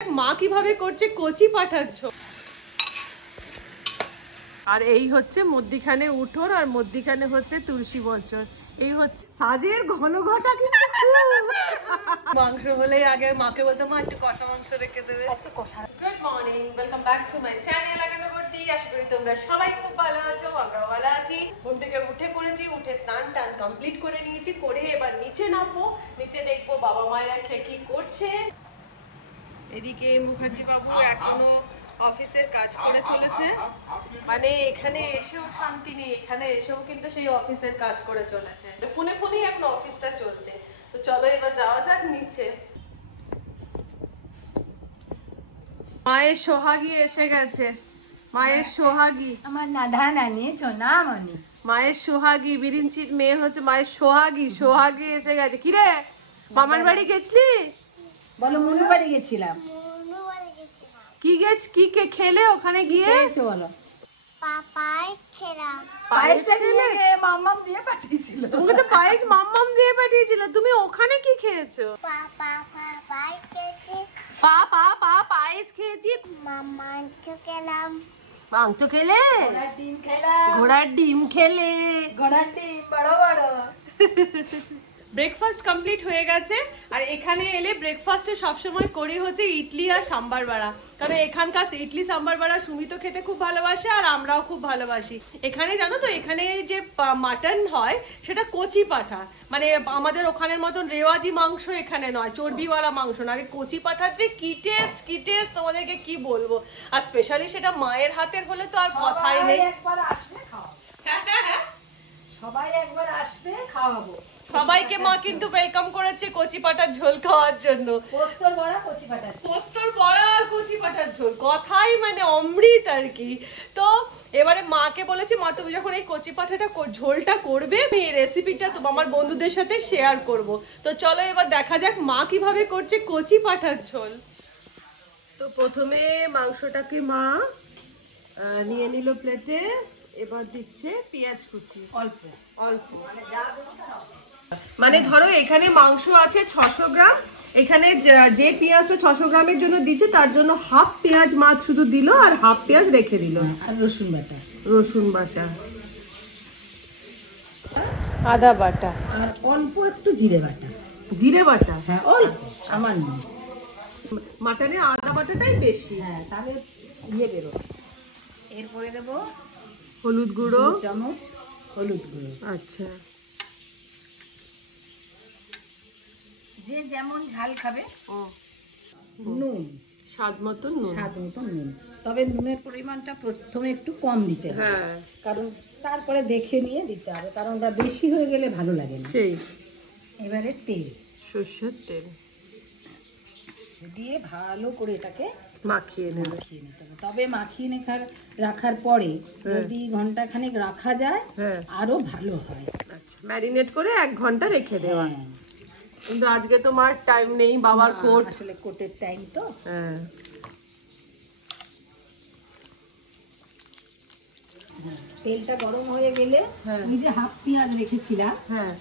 মা কিভাবে করছে কচি পাঠার ঝোল। আর এই হচ্ছে মধ্যিখানে উঠোন আর মধ্যিখানে হচ্ছে তুলসী বচন। এই হচ্ছে সাজের ঘন ঘটা। কিন্তু মাংস হলেই আগে মাকে বলতাম মা একটু কষা মাংস রেখে দেবে, আজকে কষা। Good morning, welcome back to my channel আগানোবর্তী। আশা করি তোমরা সবাই খুব ভালো আছো, আমরাও ভালো আছি। ঘুম থেকে উঠে পড়েছি, উঠে স্নান টান কমপ্লিট করে নিয়েছি, করে এবার নিচে নামবো। নিচে দেখবো বাবা মায়েরা কি করছে। এদিকে মুখার্জি বাবু এখনো অফিসের কাজ করে চলেছে, মানে এখানে এসেও শান্তি নেই, এখানে এসেও কিন্তু সেই অফিসের কাজ করে চলেছে, ফোনে ফোনেই এখন অফিসটা চলছে। তো চলো এবার যাওয়া যাক নিচে। মায়ের সোহাগী এসে গেছে, মায়ের সোহাগী, আমার নাধা নানি সোনামণি, মায়ের সোহাগী, বিরিঞ্চির মেয়ে হচ্ছে মায়ের সোহাগী। সোহাগী এসে গেছে। কিরে মামার বাড়ি গেছিলি? বলো মুনু বাড়ি গেছিলাম। কি খেলে ওখানে গিয়ে? বলো পায়েস পায়েসটা দিয়ে মাম্মাম দিয়ে পাঠিয়েছিল। তোমাকে তো পায়েস মাম্মাম দিয়ে পাঠিয়েছিল, তুমি ওখানে কি খেয়েছো? পায়েস খেয়েছি, মাংস খেলে, ঘোড়ার ডিম খেলে, ঘোড়ার ডিম বড় বড়। ব্রেকফাস্ট কমপ্লিট হয়ে গেছে। আর এখানে এলে ব্রেকফাস্টে সবসময় করি হচ্ছে ইডলি আর সাম্বার বড়া, কারণ এখানকার ইডলি সাম্বার বড়া সুমিত খেতে খুব ভালোবাসে আর আমরাও খুব ভালোবাসি। এখানে জানো তো, এখানে যে মাটন হয় সেটা কচি পাঠা, মানে আমাদের ওখানের মতন রেওয়াজি মাংস এখানে নয়, চর্বিওয়ালা মাংস না। আরে কচি পাঠার যে কি টেস্ট তোমাদেরকে কি বলবো। আর স্পেশালি সেটা মায়ের হাতের হলে তো আর কথাই নেই। একবার আসবে খাও, হ্যাঁ সবাই একবার আসবে খাওয়াবো। সবাইকে মা কিন্তু ওয়েলকাম করেছে কচি পাঠার ঝোল খাওয়ার জন্য। পোস্তর বড়া কচি পাঠা, পোস্তর বড়া আর কচি পাঠার ঝোল, কথাই মানে অমৃত আর কি। তো এবারে মাকে বলেছি, মা তুমি যখন এই কচি পাঠাটা ঝোলটা করবে, আমি এই রেসিপিটা তো আমার বন্ধুদের সাথে শেয়ার করব। তো চলো এবার দেখা যাক মা কিভাবে করছে কচি পাঠার ঝোল। তো প্রথমে মাংসটাকে মা নিয়ে নিল প্লেটে, এবার দিচ্ছে পেঁয়াজ কুচি অল্প অল্প, মানে ধরো এখানে মাংস আছে 600 গ্রাম, এখানে যে পেঁয়াজটা 600 গ্রামের জন্য দিচ্ছে তার জন্য হাফ পেঁয়াজ মা শুধু দিল আর হাফ পেঁয়াজ রেখে দিল। আর রসুন বাটা, আদা বাটা আর অল্প একটু জিরে বাটা। হ্যাঁ অল্প সামান্য। মাটনে আদা বাটাটাই বেশি। হ্যাঁ তাহলে ইয়ে বেরো। এরপরে দেবো হলুদ গুঁড়ো, 2 চামচ হলুদ গুঁড়ো। আচ্ছা, যে যেমন ঝাল খাবে। নুন স্বাদ মতন নুন, তবে নুনের পরিমাণটা প্রথমে একটু কম দিতে হবে, হ্যাঁ কারণ তারপরে দেখে নিয়ে দিতে হবে, কারণ ওটা বেশি হয়ে গেলে ভালো লাগে না। সেই এবারে তেল, সরষের তেল দিয়ে ভালো করে এটাকে মাখিয়ে নিতে হবে। তবে মাখিয়ে রাখার পরে যদি ঘন্টাখানেক রাখা যায় আরো ভালো হয়। আচ্ছা, ম্যারিনেট করে 1 ঘন্টা রেখে দেওয়া। হ্যাঁ। কিন্তু আজকে তো মার টাইম নেই, বাবার কোট, আসলে কোটের টাইম তো। হ্যাঁ তেলটা গরম হয়ে গেলে ওই যে হাফ পেঁয়াজ রেখেছিলাম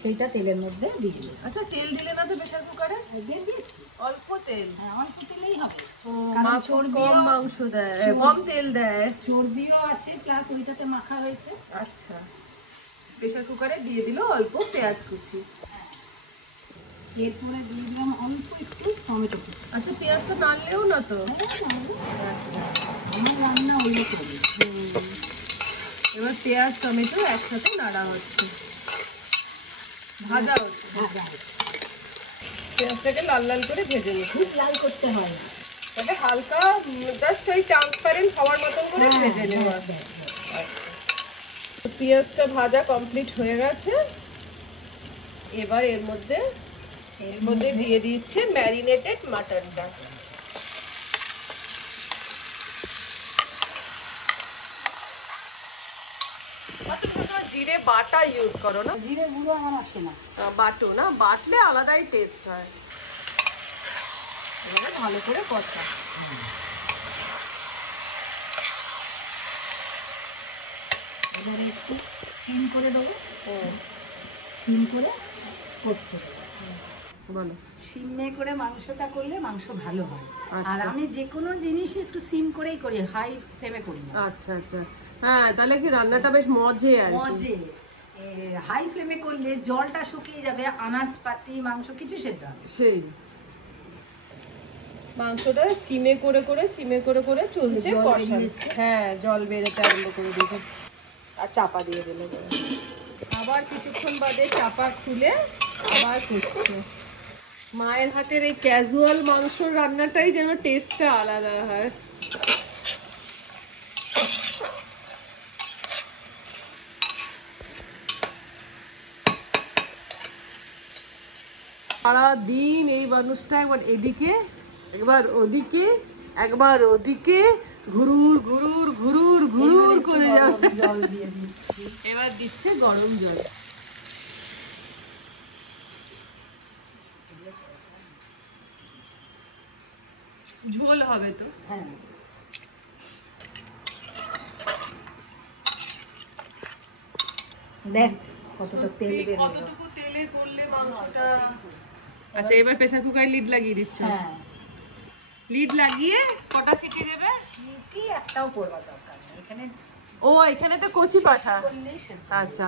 সেইটা তেলের মধ্যে দিয়ে দিই। আচ্ছা, তেল দিলে না তো প্রেসার কুকারে? দিয়ে দিয়েছি অল্প তেল, অল্প তেলেই হবে। মা কম মাংস দেয়, কম তেল দেয়, চর্বিও আছে প্লাস ওইটাতে মাখা হয়েছে। আচ্ছা, প্রেসার কুকারে দিয়ে দিল অল্প পেঁয়াজ কুচি, এরপরে দিয়ে দিলাম অল্প একটু টমেটো কুচি। আচ্ছা, পেঁয়াজটা নাড়লেও না তো? আচ্ছা, আমার রান্না ওইরকম। এবার পেঁয়াজ টমেটো একসাথে নাড়া হচ্ছে, ভাজা হচ্ছে। পেঁয়াজটাকে লাল লাল করে ভেজে নিচ্ছি। খুব লাল করতে হয়, তবে হালকা জাস্ট ওই ট্রান্সপারেন্ট হওয়ার মতন করে ভেজে নেওয়া। পেঁয়াজটা ভাজা কমপ্লিট হয়ে গেছে। এবার এর মধ্যে দিয়ে দিচ্ছে ম্যারিনেটেড মাটনটা। জিরে বাটা ইউজ করো না? জিরে গুঁড়ো আমার আসে না। বাটো না, বাটলে আলাদাই টেস্ট হয়। এবারে ভালো করে কষা, এবারে একটু সিম করে দেবো, সিম করে পোস্ত বলো। সিমে করে মাংসটা করলে মাংস ভালো হয়। আর আমি যে কোনো জিনিস একটু সিম করেই করি, হাই ফ্লেমে করি না। আচ্ছা আচ্ছা, হ্যাঁ তাহলে কি রান্নাটা বেশ মজে আর মজে। হাই ফ্লেমে করলে জলটা শুকিয়ে যাবে, আনাজপাতি মাংস কিছু সেদ্ধ হবে। সেই মাংসটা সিমে করে করে চলছে কষানো। হ্যাঁ জল বেরোতে আরম্ভ করে দিয়েছে আর চাপা দিয়ে দিলে আবার কিছুক্ষণ বাদে চাপা খুলে আবার কষছে। মায়ের হাতের এই ক্যাজুয়াল মাংসর রান্নাটাই যেন টেস্টটা আলাদা হয়। সারাদিন এই মানুষটা একবার এদিকে একবার ওদিকে একবার ওদিকে ঘুরুর ঘুরুর ঘুরুর ঘুরুর করে যাবে। জল দিয়ে দিচ্ছি, এবার দিচ্ছে গরম জল। ঝোল হবে তো। হ্যাঁ দেখ কতটা তেল বের হলো। কতটুকু তেলে করলে মাংসটা। আচ্ছা এবার প্রেসার কুকারে লিড লাগিয়ে দিচ্ছ। হ্যাঁ লিড লাগিয়ে কটা সিটি দেবে? সিটি একটাও পড়বার দরকার নেই এখানে। ও এখানে তো কচি পাঠা। করলেই সেদ্ধ। আচ্ছা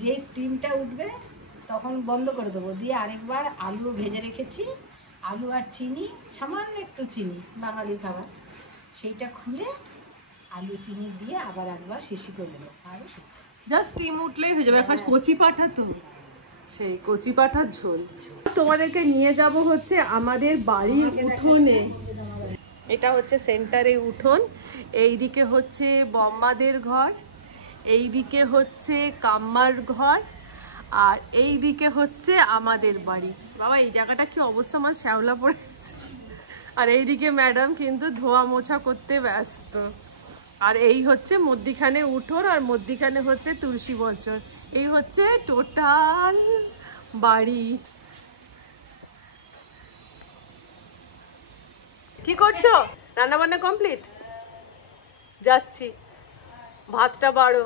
যে স্টিমটা উঠবে তখন বন্ধ করে দেবো, দিয়ে আরেকবার আলু ভেজে রেখেছি, আলু আর চিনি, সামান্য একটু চিনি বাঙালি খাবার, সেইটা খুলে আলু চিনি দিয়ে আবার একবার শিশি করে দেবো। আর জাস্ট স্টিম উঠলেই হয়ে যাবে। এখন কচি পাঠা তো, সেই কচি পাঠার ঝোল। তোমাদেরকে নিয়ে যাব হচ্ছে আমাদের বাড়ির উঠোনে। এটা হচ্ছে সেন্টারে উঠোন, এইদিকে হচ্ছে বম্বাদের ঘর, এইদিকে হচ্ছে কাম্মার ঘর, আর এইদিকে হচ্ছে আমাদের বাড়ি। বাবা এই জায়গাটা কি অবস্থা, আমার শ্যাওলা পড়েছে। আর এইদিকে ম্যাডাম কিন্তু ধোয়া মোছা করতে ব্যস্ত। আর এই হচ্ছে মধ্যিখানে উঠোন, আর মধ্যিখানে হচ্ছে তুলসী বচন। এই হচ্ছে টোটাল বাড়ি। কি করছো? রান্না বান্না কমপ্লিট? যাচ্ছি, ভাতটা বাড়ো।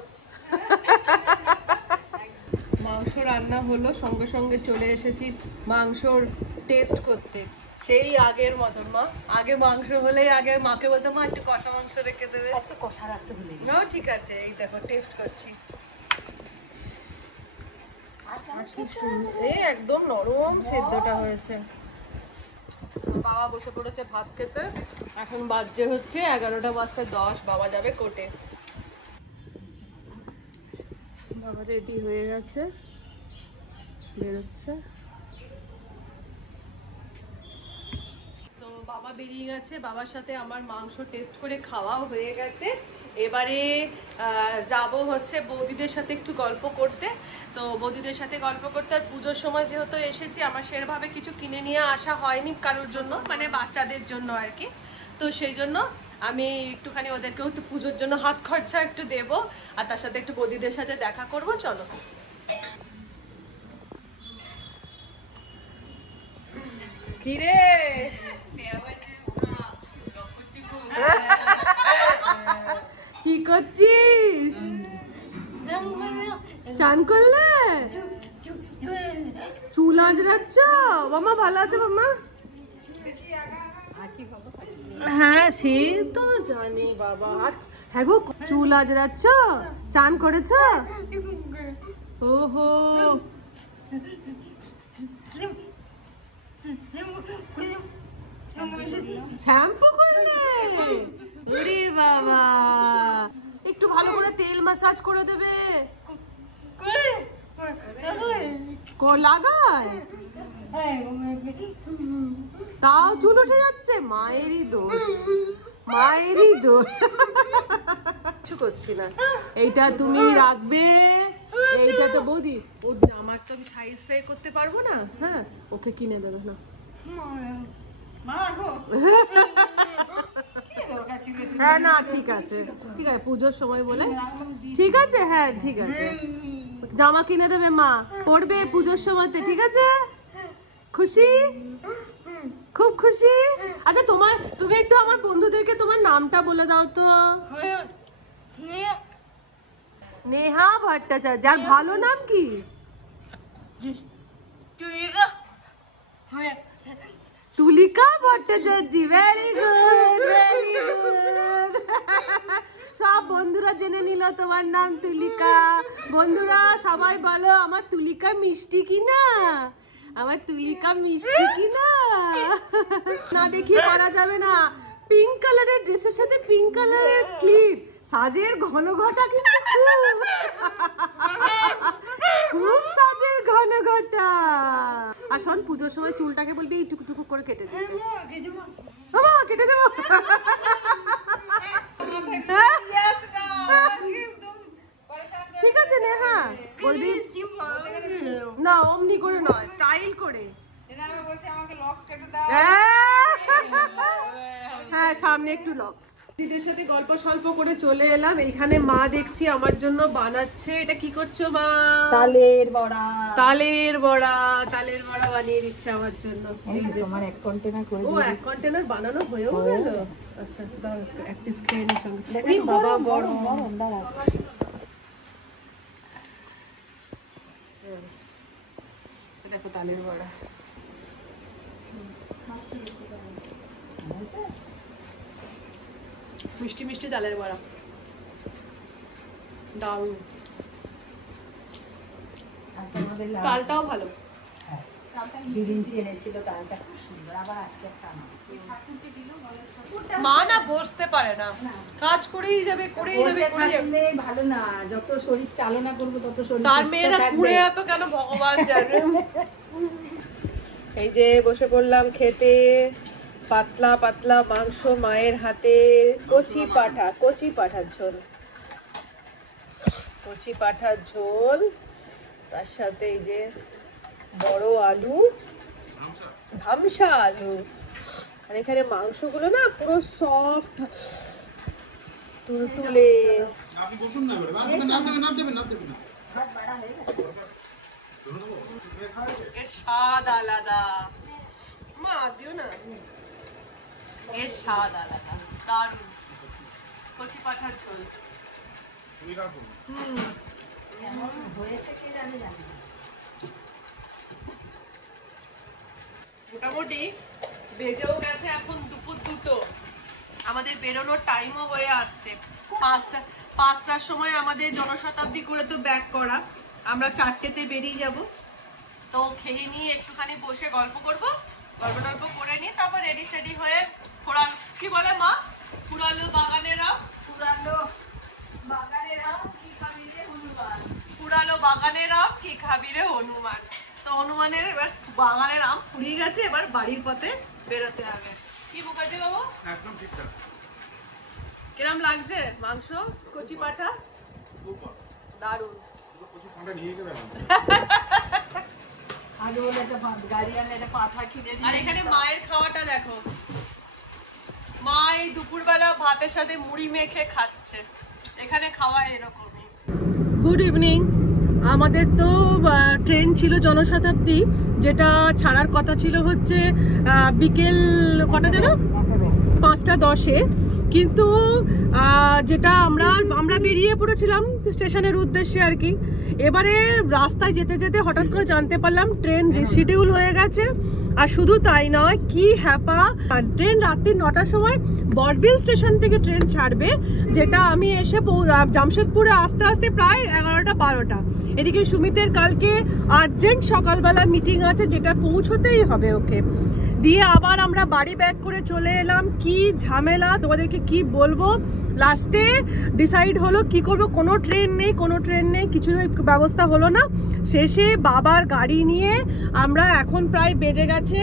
মাংস রান্না হলো, সঙ্গে সঙ্গে চলে এসেছি মাংসর টেস্ট করতে। সেই আগের মতন মা, আগে মাংস হলেই আগে মাকে বলতাম মা একটু কষা মাংস রেখে দেবে। আজকে কষা রাখতে ভুলে গেছি। না ঠিক আছে, এই দেখো টেস্ট করছি। এই একদম নরম সেদ্ধটা হয়েছে। বাবা বসে পড়েছে ভাত খেতে। এখন বাজে হচ্ছে 11:10। বাবা যাবে কোর্টে। বাবা রেডি হয়ে গেছে, বেরোচ্ছে। তো বাবা বেরিয়ে গেছে, বাবার সাথে আমার মাংস টেস্ট করে খাওয়াও হয়ে গেছে। এবারে যাব হচ্ছে বৌদিদের সাথে একটু গল্প করতে। তো বৌদিদের সাথে গল্প করতে, আর পুজোর সময় যেহেতু এসেছি আমার সেভাবে কিছু কিনে নিয়ে আসা হয়নি কারোর জন্য, মানে বাচ্চাদের জন্য আর কি। তো সেই জন্য আমি একটুখানি ওদেরকেও একটু পুজোর জন্য হাত খরচা একটু দেবো, আর তার সাথে একটু বৌদিদের সাথে দেখা করব। চলো। কিরে কি করছিস? চান করলে? চুল আঁচড়াচ্ছ? মামা ভালো আছে মামা? হ্যাঁ সে তো জানি বাবা। আর হ্যাঁ গো, চুল আঁচড়াচ্ছ? চান করেছ? ওহো, শ্যাম্পু করলে? ওরে বাবা, একটু ভালো করে তেল ম্যাসাজ করে দেবে। লাগায় তাও চুল উঠে যাচ্ছে। মায়েরই দোষ, মায়েরই দোষ। কিছু করছি না, এইটা তুমি রাখবে। এইটা তো বৌদি, ওর জামার তো আমি সাইজ টাই করতে পারবো না। হ্যাঁ ওকে কিনে দেবে না। হ্যাঁ না ঠিক আছে, ঠিক আছে পুজোর সময় বলে ঠিক আছে। হ্যাঁ ঠিক আছে, জামা কিনে দেবে মা, পড়বে পুজোর সময়তে। ঠিক আছে, খুশি? খুব খুশি? আচ্ছা তোমার, তুমি একটু আমার বন্ধুদেরকে তোমার নামটা বলে দাও তো। নেহা ভট্টাচার্য। যার ভালো নাম কি? Tulika Bhattacharya, very good very good. সব বন্ধুরা জেনে নিল তোমার নাম তুলিকা। বন্ধুরা সবাই বলো আমার তুলিকা মিষ্টি কিনা, আমার তুলিকা মিষ্টি কিনা। না দেখি করা যাবে না। পিঙ্ক কালারের ড্রেসের সাথে পিঙ্ক কালারের ক্লিপ, সাজের ঘন ঘটা কিন্তু খুব সাজের ঘন ঘটা। আর শোন, পুজোর সময় চুলটাকে বলবি এই টুকু টুকু করে কেটে দিতে। বাবা কেটে দেবো। ঠিক আছে নেহা, বলবি না অমনি করে নয়, স্টাইল করে। হ্যাঁ সামনে একটু লক্স। দিদির সাথে গল্প স্বল্প করে চলে এলাম। এইখানে মা দেখছি আমার জন্য বানাচ্ছে। এটা কি করছো মা? তালের বড়া। তালের বড়া, তালের বড়া বানিয়ে দিচ্ছে আমার জন্য। তোমার এক কন্টেনার করে ও এক কন্টেনার বানানো হয়েও গেল। আচ্ছা দাও এক পিস খেয়ে নি সঙ্গে। বাবা গরম গরম দাঁড়া। দেখো তালের বড়া। মিষ্টি মিষ্টি তালের বড়া, দারুণ। তালটাও ভালো। মা না বসতে পারে না, কাজ করেই যাবে করেই যাবে করেই যাবে। ভালো না, যত শরীর চালনা করবো তত শরীর তার মেয়েরা ঘুরে এত কেন ভগবান জানে। এই যে বসে পড়লাম খেতে। পাতলা পাতলা মাংস মায়ের হাতে, কচি পাঠার ঝোল, কচি পাঠার ঝোল, তার সাথে এই যে বড় আলু, ধামসা আলু। আর এখানে মাংসগুলো না পুরো সফট তুলতুলে। এর স্বাদ আলাদা, মা দিও না, এর স্বাদ আলাদা, দারুণ। কচি পাঠার ঝোল মোটামুটি বেজেও গেছে এখন দুপুর 2টো। আমাদের বেরোনোর টাইমও হয়ে আসছে। 5টার সময় আমাদের জনশতাব্দী করে তো ব্যাক করা, আমরা 4টেতে বেরিয়ে যাব। তো খেয়ে নিয়ে একটুখানি বসে গল্প করবো, গল্প করে নিয়ে তারপর রেডি সেডি হয়ে কি বলে মা, পুরালো বাগানের আম, পুরালো বাগানের আম কি খাবি রে হনুমান, পুরালো বাগানের আম কি খাবি রে হনুমান। তো হনুমানের এবার বাগানের আম ফুরিয়ে গেছে, এবার বাড়ির পথে বেরোতে হবে। কি মুখার্জি বাবু একদম ঠিকঠাক। কিরম লাগছে মাংস, কচি পাঠা? দারুণ। আর এখানে মায়ের খাওয়াটা দেখো, মা এই দুপুরবেলা ভাতের সাথে মুড়ি মেখে খাচ্ছে। এখানে খাওয়া এরকমই। Good evening. আমাদের তো ট্রেন ছিল জনশতাব্দী, যেটা ছাড়ার কথা ছিল হচ্ছে বিকেল কটা যেন 5:10-এ, কিন্তু যেটা আমরা বেরিয়ে পড়েছিলাম স্টেশনের উদ্দেশ্যে আর কি। এবারে রাস্তায় যেতে যেতে হঠাৎ করে জানতে পারলাম ট্রেন রিশিডিউল হয়ে গেছে। আর শুধু তাই নয়, কি হ্যাপা, ট্রেন রাত্রি 9টার সময় বড়বিল স্টেশন থেকে ট্রেন ছাড়বে, যেটা আমি এসে জামশেদপুরে আসতে আসতে প্রায় 11টা-12টা। এদিকে সুমিতের কালকে আর্জেন্ট সকালবেলা মিটিং আছে, যেটা পৌঁছতেই হবে ওকে। দিয়ে আবার আমরা বাড়ি ব্যাক করে চলে এলাম। কি ঝামেলা তোমাদেরকে কি বলবো। লাস্টে ডিসাইড হলো কি করব, কোনো ট্রেন নেই, কিছু ব্যবস্থা হলো না। শেষে বাবার গাড়ি নিয়ে আমরা এখন প্রায় বেজে গেছে,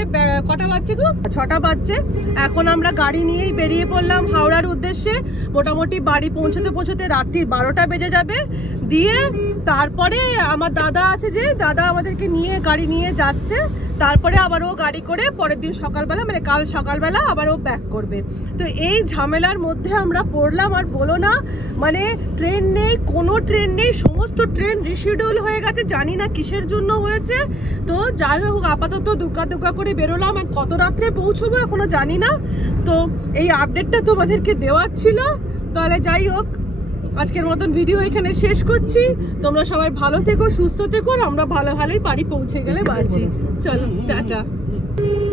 কটা বাজছে গো? 6টা বাজছে। এখন আমরা গাড়ি নিয়েই বেরিয়ে পড়লাম হাওড়ার উদ্দেশ্যে। মোটামুটি বাড়ি পৌঁছতে রাত্রির 12টা বেজে যাবে। দিয়ে তারপরে আমার দাদা আছে, যে দাদা আমাদেরকে নিয়ে গাড়ি নিয়ে যাচ্ছে। তারপরে আবার ও গাড়ি করে পরের দিন সকালবেলা, মানে কাল সকালবেলা আবার ও ব্যাক করবে। তো এই ঝামেলার মধ্যে আমরা পড়লাম। আর বলো না, মানে ট্রেন নেই, কোনো ট্রেন নেই, সমস্ত ট্রেন রিশিডিউল হয়ে গেছে। জানি না কিসের জন্য হয়েছে। তো যাই হোক, আপাতত দুকা করে বেরোলাম। আর কত রাত্রে পৌঁছবো এখনো জানি না। তো এই আপডেটটা তোমাদেরকে দেওয়ার ছিল। তাহলে যাই হোক, আজকের মতন ভিডিও এখানে শেষ করছি। তোমরা সবাই ভালো থেকো, সুস্থ থেকো। আমরা ভালোই বাড়ি পৌঁছে গেলে বাঁচি। চলো টাটা। টাটা।